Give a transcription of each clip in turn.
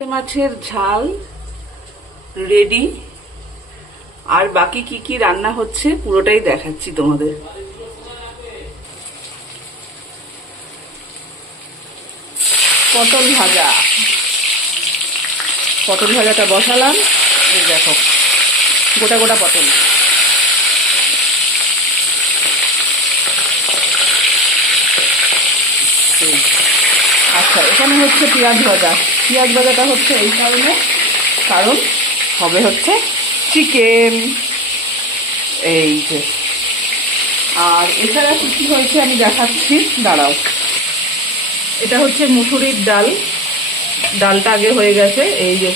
মাছের ঝাল রেডি। আর বাকি কি কি রান্না হচ্ছে পুরোটাই দেখাচ্ছি তোমাদের। পটল ভাজা, পটল ভাজাটা বসালাম। এই দেখো গোটা গোটা পটল। আচ্ছা, এখানে হচ্ছে পেঁয়াজ ভাজা। পেঁয়াজ ভাজাটা হচ্ছে এই কারণে, কারণ হবে হচ্ছে চিকেন। এই যে, আর এছাড়া কি কি হয়েছে আমি দেখাচ্ছি, দাঁড়াও। এটা হচ্ছে মুসুরির ডাল। ডালটা আগে হয়ে গেছে। এই যে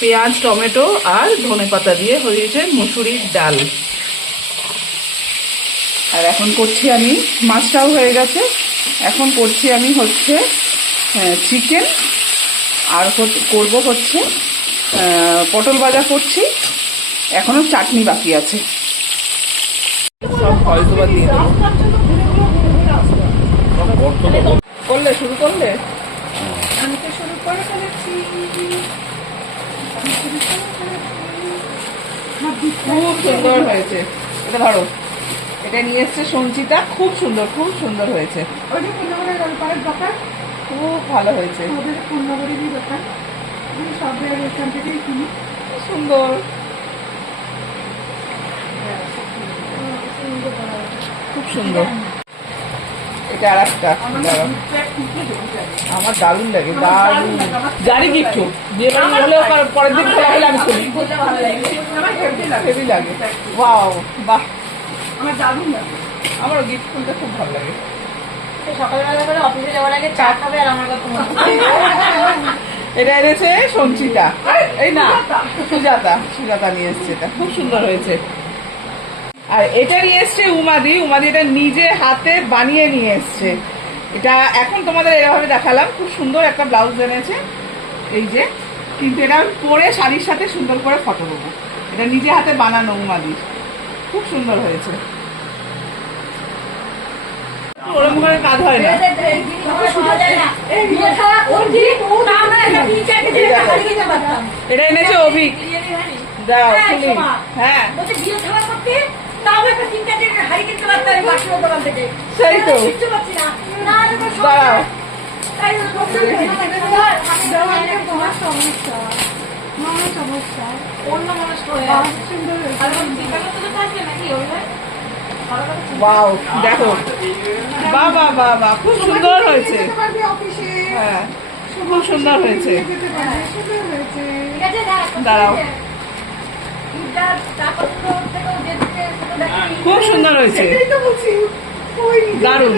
পেঁয়াজ, টমেটো আর ধনেপাতা দিয়ে হয়েছে মুসুরির ডাল। আর এখন করছি আমি, মাছটাও হয়ে গেছে, এখন করছি আমি হচ্ছে চিকেন। আর করব হচ্ছে পটল ভাজা করছি, এখনো চাটনি বাকি আছে। সব হয়তো বা দিয়ে দেবো। করলে শুরু করলে, আমি তো শুরু করে ফেলেছি। খুব সুন্দর হয়েছে। এটা ধরো, এটা নিয়ে এসছে সঞ্চিতা। খুব সুন্দর, খুব সুন্দর হয়েছে। খুব ভালো হয়েছে, সুন্দর, খুব সুন্দর। এটা আর একটা আমার দারুণ লাগে, দারুণ। গাড়ি গিফট বিয়ে বাড়ি হলেও পরের দিন হলে আমি করি, হেভি লাগে। ওয়াও, বাহ, আমার দারুণ লাগে। আমারও গিফট খুলতে খুব ভালো লাগে। সকালবেলা করে অফিসে যাওয়ার আগে চা খাবে আর আমার কথা মনে এটা এনেছে সঞ্চিতা, এই না সুজাতা, সুজাতা নিয়ে এসছে। এটা খুব সুন্দর হয়েছে। আর এটা নিয়ে এসছে উমাদি। উমাদি এটা নিজে হাতে বানিয়ে নিয়ে এসছে। এটা এখন তোমাদের এভাবে দেখালাম। খুব সুন্দর একটা ব্লাউজ এনেছে, এই যে। কিন্তু এটা পরে শাড়ির সাথে সুন্দর করে ফটো দেবো। এটা নিজে হাতে বানানো উমাদি, খুব সুন্দর হয়েছে। ওরকম করে কাজ হয় না। এটা এনেছে অভিক। যাও খুলি। হ্যাঁ, সেই তো, দাঁড়াও। ওয়াও, দেখো, বাহ বাহ বাহ বাহ, খুব সুন্দর হয়েছে। হ্যাঁ, খুব সুন্দর হয়েছে। দাঁড়াও, খুব সুন্দর হয়েছে, দারুণ।